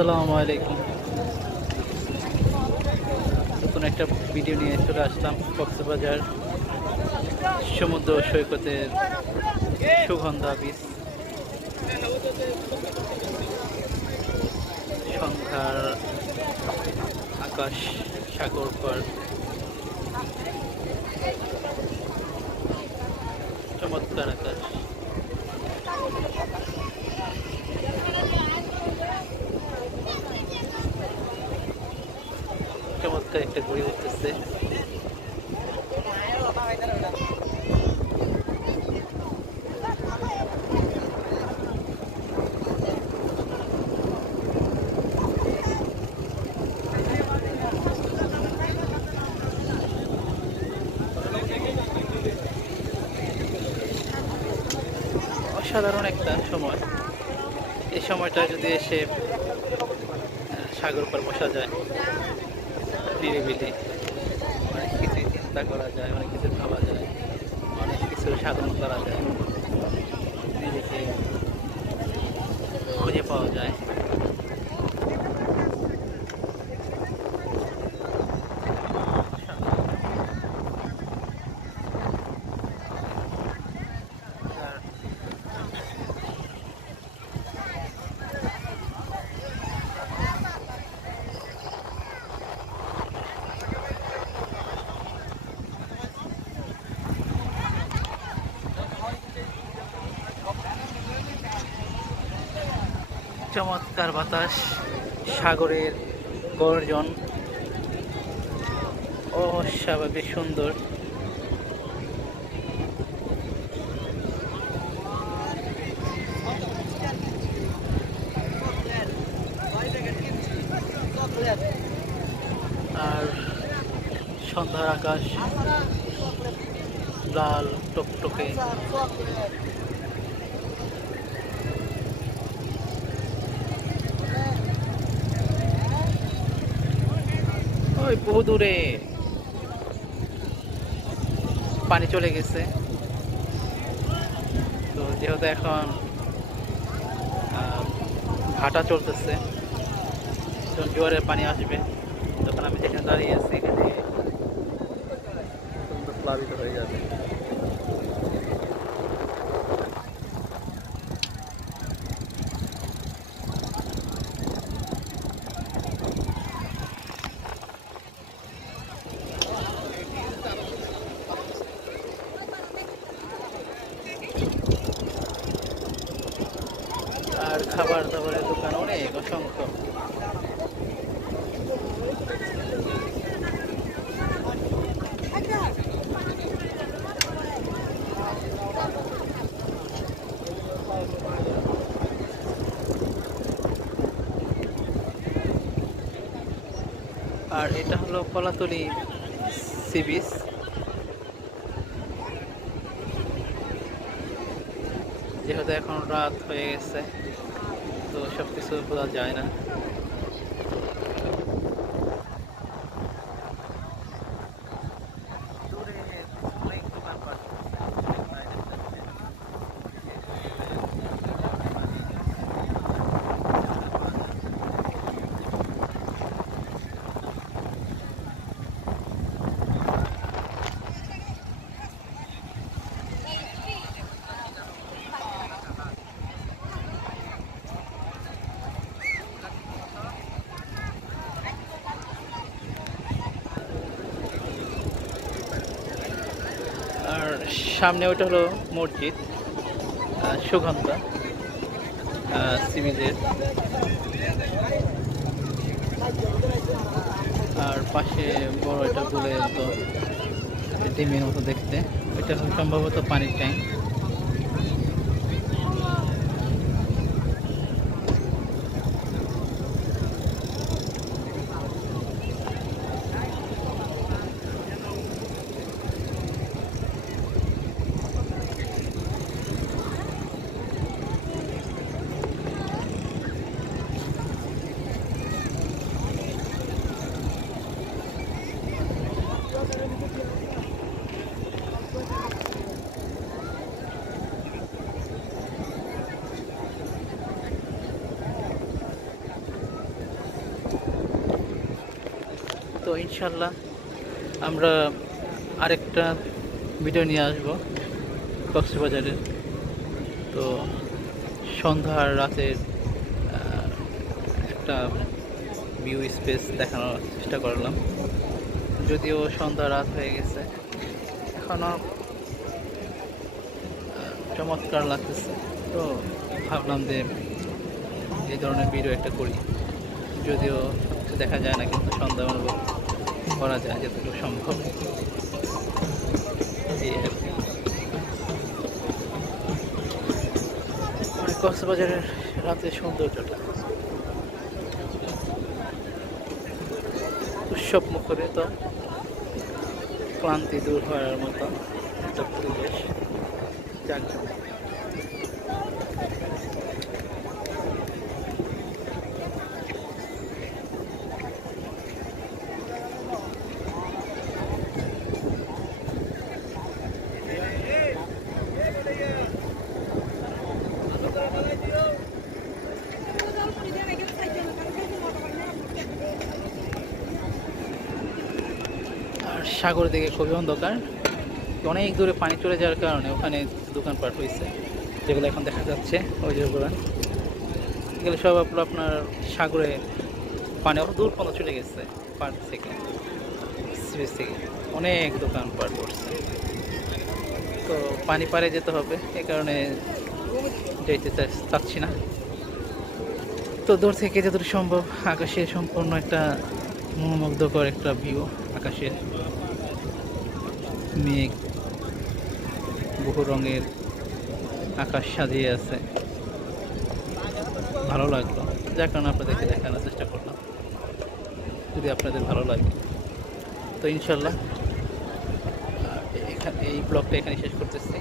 আসসালামু আলাইকুম। নতুন একটা ভিডিও নিয়ে চলে আসলাম কক্সবাজার সমুদ্র সৈকতের সুগন্ধা বীজ সন্ধ্যার আকাশ সাগর পার। চমৎকার আকাশ। চমৎকার একটা ঘুরে উঠতেছে। অসাধারণ একটা সময়। এই সময়টা যদি এসে সাগর পার বসা যায়। নিরিবিলি অনেক কিছুই চিন্তা করা যায়, অনেক কিছু ভাবা যায়, অনেক কিছু সাধন করা যায়। নিজেকে খুঁজে পাওয়া যায়। চমৎকার বাতাস সাগরের গর্জন। অস্বাভাবিক সুন্দর। আর সন্ধ্যার আকাশ লাল টকটকে। ওই বহু দূরে। পানি চলে গেছে। তো যেহেতু এখন ভাটা চলতেছে যখন জোয়ারের পানি আসবে। তখন আমি যেখানে দাঁড়িয়ে আছি, এখানে প্লাবিত হয়ে যাবে আর দোকান অনেক অসংখ্য। আর এটা হলো কলাতলি সি বিচ। যেহেতু এখন রাত হয়ে গেছে তো সব কিছু বোঝা যায় না আর সামনে ওটা হলো মসজিদ সুগন্ধা সিবিজের আর পাশে বড় একটা গুলে ডিমের মতো দেখতে। এটা সম্ভবত পানির ট্যাঙ্ক। তো ইনশাল্লাহ আমরা আরেকটা ভিডিও নিয়ে আসব কক্সবাজারের তো সন্ধ্যার রাতের একটা ভিউ স্পেস দেখানোর চেষ্টা করলাম। যদিও সন্ধ্যা রাত হয়ে গেছে এখনও চমৎকার লাগতেছে। তো ভাবলাম যে এই ধরনের ভিডিও একটা করি। যদিও দেখা যায় না, কিন্তু সন্ধ্যা অনুভব করা যায় যতটুকু সম্ভব। এই আর কি। মানে কক্সবাজারের রাতের সৌন্দর্যটা। উৎসব মুখরিত ক্লান্তি দূর হওয়ার মতো একটা পরিবেশ। জাঁকজমক আর সাগর দিকে খুবই অন্ধকার। অনেক দূরে পানি চলে যাওয়ার কারণে ওখানে দোকানপাট হয়েছে, যেগুলো এখন দেখা যাচ্ছে ওই যেগুলো এগুলো সব আপনার আপনার সাগরে পানি অত দূর পর্যন্ত চলে গেছে পার্ক থেকে সিরিজ থেকে। অনেক দোকানপাট পড়ছে। তো পানি পাড়ে যেতে হবে এই কারণে যেতে চাচ্ছি না। তো দূর থেকে যতটুকু সম্ভব আকাশের সম্পূর্ণ একটা মনোমুগ্ধকর একটা ভিউ আকাশের। মেঘ বহু রঙের আকাশ সাজিয়ে আছে। ভালো লাগল। যার কারণে আপনাদেরকে দেখানোর চেষ্টা করলাম। যদি আপনাদের ভালো লাগে। তো ইনশাল্লাহ এখানে এই ব্লগটা এখানে শেষ করতেছি।